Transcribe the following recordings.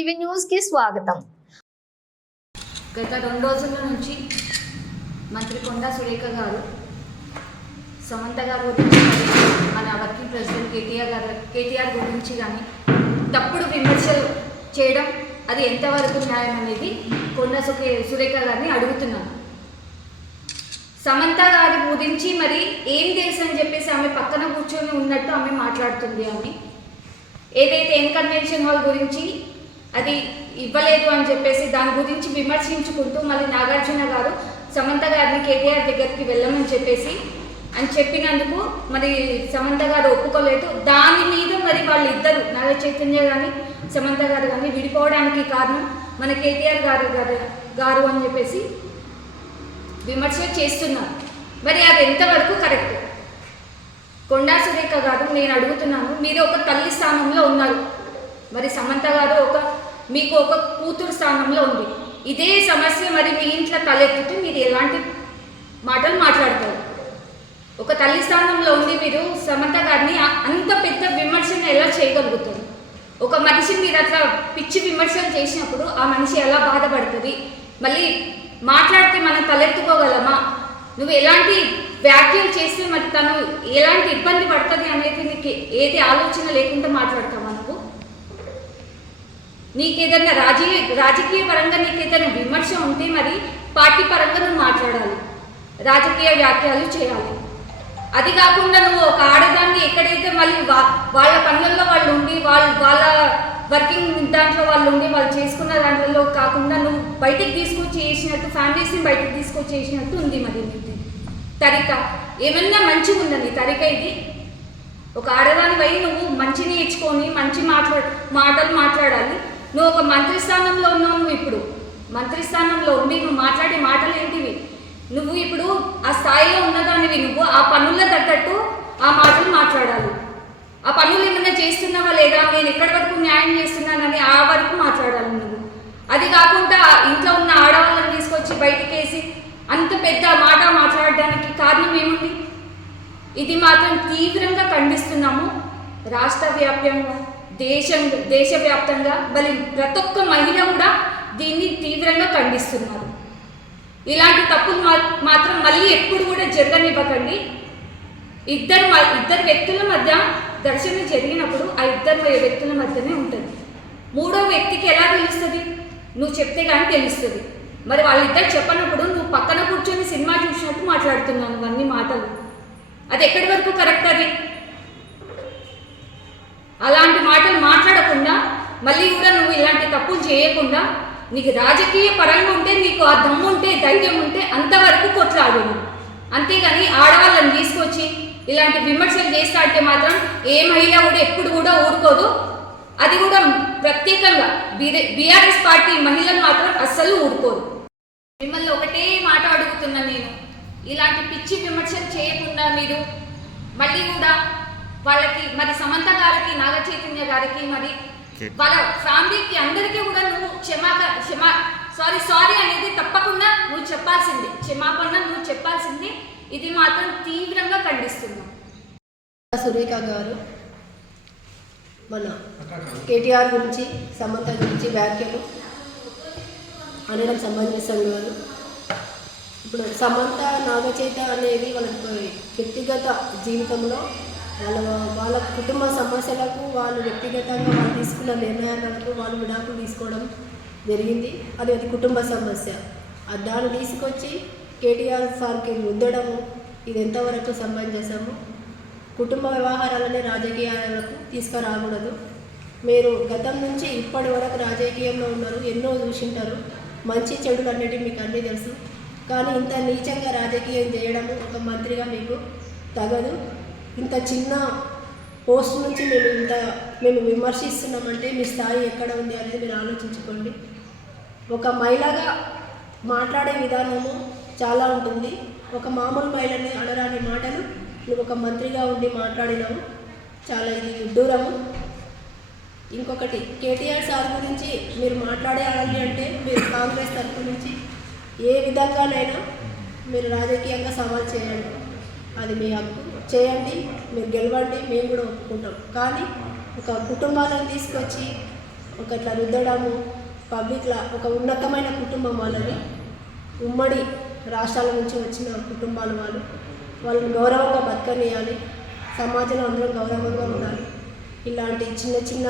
TV న్యూస్కి స్వాగతం. గత రెండు రోజుల నుంచి మంత్రి కొండా సురేఖ గారు సమంత గారు గురించి మన వర్కింగ్ ప్రెసిడెంట్ కేటీఆర్ గారు కేటీఆర్ గురించి కానీ తప్పుడు విమర్శలు చేయడం అది ఎంతవరకు న్యాయం అనేది కొండా సుఖే సురేఖ గారిని అడుగుతున్నాను. సమంత గారి గురించి మరి ఏం తెలుసు అని చెప్పేసి ఆమె పక్కన కూర్చొని ఉన్నట్టు ఆమె మాట్లాడుతుంది ఆమె. ఏదైతే ఎన్ కన్వెన్షన్ హాల్ గురించి అది ఇవ్వలేదు అని చెప్పేసి దాని గురించి విమర్శించుకుంటూ మళ్ళీ నాగార్జున గారు సమంత గారిని కేటీఆర్ దగ్గరికి వెళ్ళమని చెప్పేసి అని చెప్పినందుకు మరి సమంత గారు ఒప్పుకోలేదు. దాని మీద మరి వాళ్ళు ఇద్దరు నాగ చైతన్య కానీ సమంత గారు కానీ విడిపోవడానికి కారణం మన కేటీఆర్ గారు గారు గారు అని చెప్పేసి విమర్శ చేస్తున్నారు. మరి అది ఎంతవరకు కరెక్ట్? కొండా సురేఖ గారు నేను అడుగుతున్నాను మీరు ఒక తల్లి స్థానంలో ఉన్నారు. మరి సమంత గారు ఒక మీకు ఒక కూతురు స్థానంలో ఉంది. ఇదే సమస్య మరి మీ ఇంట్లో తలెత్తితే మీరు ఎలాంటి మాటలు మాట్లాడతారు? ఒక తల్లి స్థానంలో ఉండి మీరు సమంత గారిని అంత పెద్ద విమర్శను ఎలా చేయగలుగుతారు? ఒక మనిషి మీరు అట్లా పిచ్చి విమర్శలు చేసినప్పుడు ఆ మనిషి ఎలా బాధపడుతుంది? మళ్ళీ మాట్లాడితే మనం తలెత్తుకోగలమా? నువ్వు ఎలాంటి వ్యాఖ్యలు చేస్తే మరి తను ఎలాంటి ఇబ్బంది పడుతుంది అనేది నీకు ఏది ఆలోచన లేకుండా మాట్లాడతావు? నీకేదన్నా రాజకీయ రాజకీయ పరంగా నీకేదైనా విమర్శ ఉంటే మరి పార్టీ పరంగా నువ్వు మాట్లాడాలి. రాజకీయ వ్యాఖ్యలు చేయాలి. అది కాకుండా నువ్వు ఒక ఆడదాన్ని ఎక్కడైతే మళ్ళీ వా వాళ్ళ పనులలో వాళ్ళు ఉండి వాళ్ళు వాళ్ళ వర్కింగ్ దాంట్లో వాళ్ళు ఉండి వాళ్ళు చేసుకున్న దాంట్లో కాకుండా నువ్వు బయటికి తీసుకొచ్చి చేసినట్టు ఫ్యామిలీస్ని బయటకు తీసుకొచ్చి చేసినట్టు ఉంది మరి నీది తరిక. ఏమన్నా మంచిగా ఉందండి తరిక ఇది? ఒక ఆడదాని వై నువ్వు మంచి నేర్చుకొని మంచి మాట్లా మాటలు మాట్లాడాలి. నువ్వు ఒక మంత్రి స్థానంలో ఉన్నావు నువ్వు ఇప్పుడు. మంత్రి స్థానంలో ఉండి నువ్వు మాట్లాడే మాటలు ఏంటివి? నువ్వు ఇప్పుడు ఆ స్థాయిలో ఉన్నదానివి. నువ్వు ఆ పనుల తగ్గట్టు ఆ మాటలు మాట్లాడాలి. ఆ పనులు ఏమైనా చేస్తున్నావా లేదా? నేను ఎక్కడి వరకు న్యాయం చేస్తున్నానని ఆ వరకు మాట్లాడాలి నువ్వు. అది కాకుండా ఇంట్లో ఉన్న ఆడవాళ్ళని తీసుకొచ్చి బయటికి వేసి అంత పెద్ద మాట మాట్లాడడానికి కారణం ఏముంది? ఇది మాత్రం తీవ్రంగా ఖండిస్తున్నాము రాష్ట్ర వ్యాప్తంగా. దేశం దేశవ్యాప్తంగా మళ్ళీ ప్రతి ఒక్క మహిళ కూడా దీన్ని తీవ్రంగా ఖండిస్తున్నారు. ఇలాంటి తప్పులు మాత్రం మళ్ళీ ఎప్పుడు కూడా జరగనివ్వకండి. ఇద్దరు ఇద్దరు వ్యక్తుల మధ్య ఘర్షణ జరిగినప్పుడు ఆ ఇద్దరు వ్యక్తుల మధ్యనే ఉంటుంది. మూడో వ్యక్తికి ఎలా తెలుస్తుంది? నువ్వు చెప్తే కానీ తెలుస్తుంది. మరి వాళ్ళిద్దరు చెప్పనప్పుడు నువ్వు పక్కన కూర్చొని సినిమా చూసినట్టు మాట్లాడుతున్నాను అన్ని మాటలు. అది ఎక్కడి వరకు కరెక్ట్ అది? అలాంటి మాటలు మాట్లాడకుండా మళ్ళీ కూడా నువ్వు ఇలాంటి తప్పులు చేయకుండా నీకు రాజకీయ పరంగా ఉంటే నీకు ఆ దమ్ము ఉంటే ధైర్యం ఉంటే అంతవరకు కొట్లాడు నువ్వు. అంతేగాని ఆడవాళ్ళని తీసుకొచ్చి ఇలాంటి విమర్శలు చేస్తా అంటే మాత్రం ఏ మహిళ కూడా ఎప్పుడు కూడా ఊరుకోదు. అది కూడా ప్రత్యేకంగా బీఆర్ఎస్ పార్టీ మహిళలు మాత్రం అస్సలు ఊరుకోరు. మిమ్మల్ని ఒకటే మాట అడుగుతున్నా నేను. ఇలాంటి పిచ్చి విమర్శలు చేయకుండా మీరు మళ్ళీ కూడా వాళ్ళకి మరి సమంత గారికి నాగ చైతన్య గారికి మరి వాళ్ళ ఫ్యామిలీకి అందరికీ కూడా నువ్వు క్షమాక క్షమా సారీ సారీ అనేది తప్పకుండా నువ్వు చెప్పాల్సిందే. క్షమాపణ నువ్వు చెప్పాల్సిందే. ఇది మాత్రం తీవ్రంగా ఖండిస్తున్నాం. సురేఖ గారు మన కేటీఆర్ గురించి సమంత గురించి వ్యాఖ్యలు అనడం సమంజసం కాదు. ఇప్పుడు సమంత నాగచేత అనేది వాళ్ళ వ్యక్తిగత జీవితంలో వాళ్ళ వాళ్ళ కుటుంబ సమస్యలకు వాళ్ళు వ్యక్తిగతంగా వాళ్ళు తీసుకున్న నిర్ణయాలకు వాళ్ళు విడాకులు తీసుకోవడం జరిగింది. అది అది కుటుంబ సమస్య. దాన్ని తీసుకొచ్చి కేటీఆర్ సార్కి రుద్దడము ఇది ఎంతవరకు సమంజసము? కుటుంబ వ్యవహారాలనే రాజకీయాలకు తీసుకురాకూడదు. మీరు గతం నుంచి ఇప్పటి వరకు రాజకీయంలో ఉన్నారు ఎన్నో చూసింటారు. మంచి చెడులు అనేటివి మీకు అన్నీ తెలుసు. కానీ ఇంత నీచంగా రాజకీయం చేయడం ఒక మంత్రిగా మీకు తగదు. ఇంత చిన్న పోస్ట్ నుంచి మేము ఇంత మేము విమర్శిస్తున్నామంటే మీ స్థాయి ఎక్కడ ఉంది అనేది మీరు ఆలోచించుకోండి. ఒక మహిళగా మాట్లాడే విధానము చాలా ఉంటుంది. ఒక మామూలు మహిళని అనరాని మాటలు నువ్వు ఒక మంత్రిగా ఉండి మాట్లాడినావు. చాలా ఇది దూరము. ఇంకొకటి కేటీఆర్ సార్ గురించి మీరు మాట్లాడేయాలి అంటే మీరు కాంగ్రెస్ తరఫు నుంచి ఏ విధంగానైనా మీరు రాజకీయంగా సవాల్ చేయండి అది మీ హక్కు. చేయండి మీరు గెలవండి మేము కూడా ఒప్పుకుంటాం. కానీ ఒక కుటుంబాలను తీసుకొచ్చి ఒక ఇట్లా రుద్దడము పబ్లిక్లా ఒక ఉన్నతమైన కుటుంబం వాళ్ళని ఉమ్మడి రాష్ట్రాల నుంచి వచ్చిన కుటుంబాలు వాళ్ళు వాళ్ళని గౌరవంగా బతకనియాలి సమాజంలో అందరం గౌరవంగా ఉండాలి. ఇలాంటి చిన్న చిన్న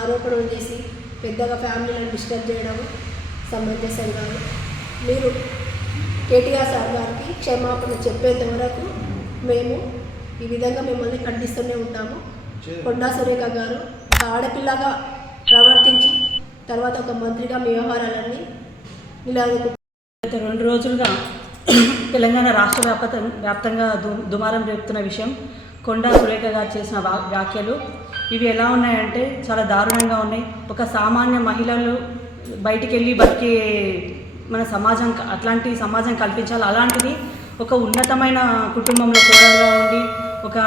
ఆరోపణలు చేసి పెద్దగా ఫ్యామిలీలను డిస్టర్బ్ చేయడం సమంజసం కాదు. మీరు కేటీఆర్ సార్ గారికి క్షమాపణ చెప్పేంత వరకు మేము ఈ విధంగా మిమ్మల్ని ఖండిస్తూనే ఉంటాము. కొండా సురేఖ గారు ఒక ఆడపిల్లగా ప్రవర్తించి తర్వాత ఒక మంత్రిగా మీ వ్యవహారాలన్నీ నిలదొక్కు గత రెండు రోజులుగా తెలంగాణ రాష్ట్ర వ్యాప్త వ్యాప్తంగా దు దుమారం రేపుతున్న విషయం కొండా సురేఖ గారు చేసిన వ్యాఖ్యలు. ఇవి ఎలా ఉన్నాయంటే చాలా దారుణంగా ఉన్నాయి. ఒక సామాన్య మహిళలు బయటికి వెళ్ళి బతికే మన సమాజం క- అట్లాంటి సమాజం కల్పించాలి. అలాంటిది ఒక ఉన్నతమైన కుటుంబంలో కోడలుగా ఉండి ఒక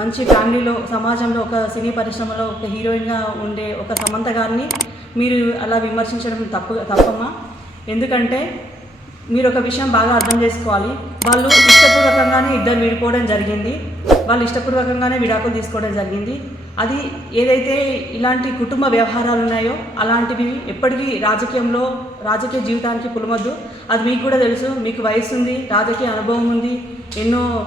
మంచి ఫ్యామిలీలో సమాజంలో ఒక సినీ పరిశ్రమలో ఒక హీరోయిన్గా ఉండే ఒక సమంత గారిని మీరు అలా విమర్శించడం తప్పు తప్పమ్మా. ఎందుకంటే మీరు ఒక విషయం బాగా అర్థం చేసుకోవాలి. వాళ్ళు ఇష్టపూర్వకంగానే ఇద్దరు విడిపోవడం జరిగింది. వాళ్ళు ఇష్టపూర్వకంగానే విడాకులు తీసుకోవడం జరిగింది. అది ఏదైతే ఇలాంటి కుటుంబ వ్యవహారాలు ఉన్నాయో అలాంటివి ఎప్పటికీ రాజకీయంలో రాజకీయ జీవితానికి పులమద్దు. అది మీకు కూడా తెలుసు మీకు వయసు ఉంది రాజకీయ అనుభవం ఉంది ఎన్నో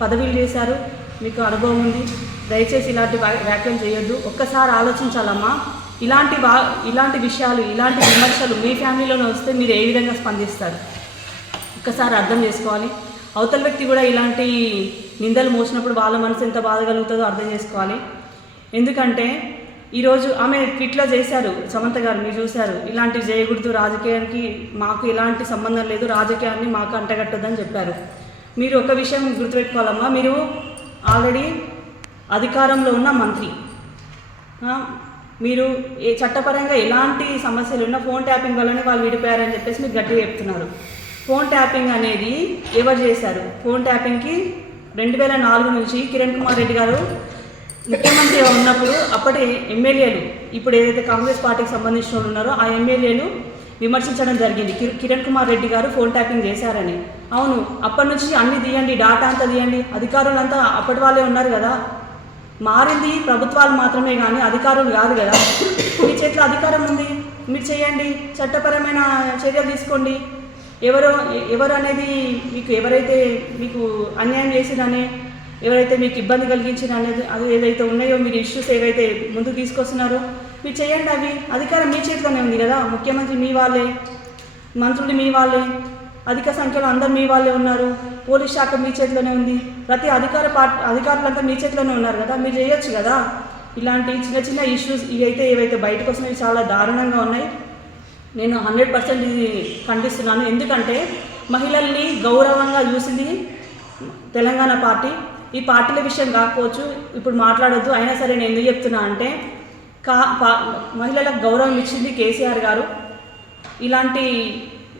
పదవిలు చేశారు మీకు అనుభవం ఉంది. దయచేసి ఇలాంటి వ్యా- వ్యాఖ్యలు చేయొద్దు. ఒక్కసారి ఆలోచించాలమ్మా. ఇలాంటి వా ఇలాంటి విషయాలు ఇలాంటి విమర్శలు మీ ఫ్యామిలీలోనే వస్తే మీరు ఏ విధంగా స్పందిస్తారు? ఒక్కసారి అర్థం చేసుకోవాలి. అవతల వ్యక్తి కూడా ఇలాంటి నిందలు మోసినప్పుడు వాళ్ళ మనసు ఎంత బాధ కలుగుతుందో అర్థం చేసుకోవాలి. ఎందుకంటే ఈరోజు ఆమె ట్వీట్లో చేశారు సమంత గారు మీరు చూశారు ఇలాంటివి చేయకూడదు రాజకీయానికి మాకు ఎలాంటి సంబంధం లేదు రాజకీయాన్ని మాకు అంటగట్టదని చెప్పారు. మీరు ఒక విషయం గుర్తుపెట్టుకోవాలమ్మా మీరు ఆల్రెడీ అధికారంలో ఉన్న మంత్రి. మీరు ఏ చట్టపరంగా ఎలాంటి సమస్యలు ఉన్నా ఫోన్ ట్యాపింగ్ వల్లనే వాళ్ళు విడిపోయారని చెప్పేసి మీరు గట్టిగా చెప్తున్నారు. ఫోన్ ట్యాపింగ్ అనేది ఎవరు చేశారు? ఫోన్ ట్యాపింగ్కి రెండు వేల నాలుగు నుంచి కిరణ్ కుమార్ రెడ్డి గారు ముఖ్యమంత్రిగా ఉన్నప్పుడు అప్పటి ఎమ్మెల్యేలు ఇప్పుడు ఏదైతే కాంగ్రెస్ పార్టీకి సంబంధించిన వాళ్ళు ఉన్నారో ఆ ఎమ్మెల్యేలు విమర్శించడం జరిగింది. కిరణ్ కుమార్ రెడ్డి గారు ఫోన్ ట్యాపింగ్ చేశారని. అవును అప్పటి నుంచి అన్ని తీయండి డాటా అంతా తీయండి అధికారులంతా అప్పటి వాళ్ళే ఉన్నారు కదా. మారింది ప్రభుత్వాలు మాత్రమే కానీ అధికారులు కాదు కదా. మీ చేతిలో అధికారం ఉంది మీరు చేయండి చట్టపరమైన చర్యలు తీసుకోండి. ఎవరు ఎవరు అనేది మీకు ఎవరైతే మీకు అన్యాయం చేసిరనే ఎవరైతే మీకు ఇబ్బంది కలిగించిన అనేది అది ఏదైతే ఉన్నాయో మీరు ఇష్యూస్ ఏవైతే ముందుకు తీసుకొస్తున్నారో మీరు చేయండి అవి. అధికారం మీ చేతిలోనే ఉంది కదా. ముఖ్యమంత్రి మీ వాళ్ళే మంత్రులు మీ వాళ్ళే అధిక సంఖ్యలో అందరు మీ వాళ్ళే ఉన్నారు. పోలీస్ శాఖ మీ చేతిలోనే ఉంది. ప్రతి అధికార పార్టీ అధికారులంతా మీ చేతిలోనే ఉన్నారు కదా. మీరు చేయొచ్చు కదా. ఇలాంటి చిన్న చిన్న ఇష్యూస్ ఇవైతే ఏవైతే బయటకు వస్తున్నాయి చాలా దారుణంగా ఉన్నాయి. నేను హండ్రెడ్ పర్సెంట్ ఇది ఖండిస్తున్నాను. ఎందుకంటే మహిళల్ని గౌరవంగా చూసింది తెలంగాణ పార్టీ. ఈ పార్టీల విషయం కాకపోవచ్చు ఇప్పుడు మాట్లాడొద్దు అయినా సరే నేను ఎందుకు చెప్తున్నా అంటే కా పా- మహిళలకు గౌరవం ఇచ్చింది కేసీఆర్ గారు. ఇలాంటి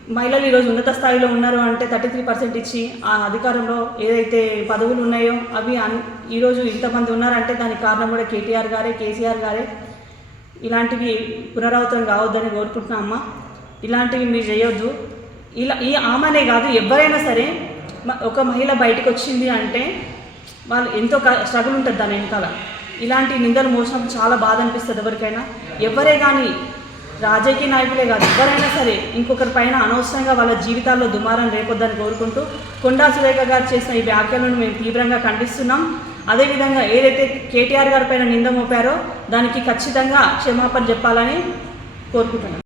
మహిళలు ఈరోజు ఉన్నత స్థాయిలో ఉన్నారు అంటే థర్టీ త్రీ పర్సెంట్ ఇచ్చి ఆ అధికారంలో ఏదైతే పదవులు ఉన్నాయో అవి అన్ ఈరోజు ఇంతమంది ఉన్నారంటే దానికి కారణం కూడా కేటీఆర్ గారే కేసీఆర్ గారే. ఇలాంటివి పునరావృతం కావద్దని కోరుకుంటున్నా అమ్మ. ఇలాంటివి మీరు చేయొద్దు. ఇలా ఈ ఆమెనే కాదు ఎవరైనా సరే ఒక మహిళ బయటకు వచ్చింది అంటే వాళ్ళు ఎంతో స్ట్రగుల్ ఉంటుంది దాని వెనకాల. ఇలాంటి నిందలు మోసినప్పుడు చాలా బాధ అనిపిస్తుంది ఎవరికైనా. ఎవరే కానీ రాజకీయ నాయకులే కాదు ఎవరైనా సరే ఇంకొకరి పైన అనవసరంగా వాళ్ళ జీవితాల్లో దుమారం రేపొద్దని కోరుకుంటూ కొండా సురేఖ గారు చేసిన ఈ వ్యాఖ్యలను మేము తీవ్రంగా ఖండిస్తున్నాం. అదేవిధంగా ఏదైతే కేటీఆర్ గారి పైన నింద మోపారో దానికి ఖచ్చితంగా క్షమాపణ చెప్పాలని కోరుకుంటున్నాను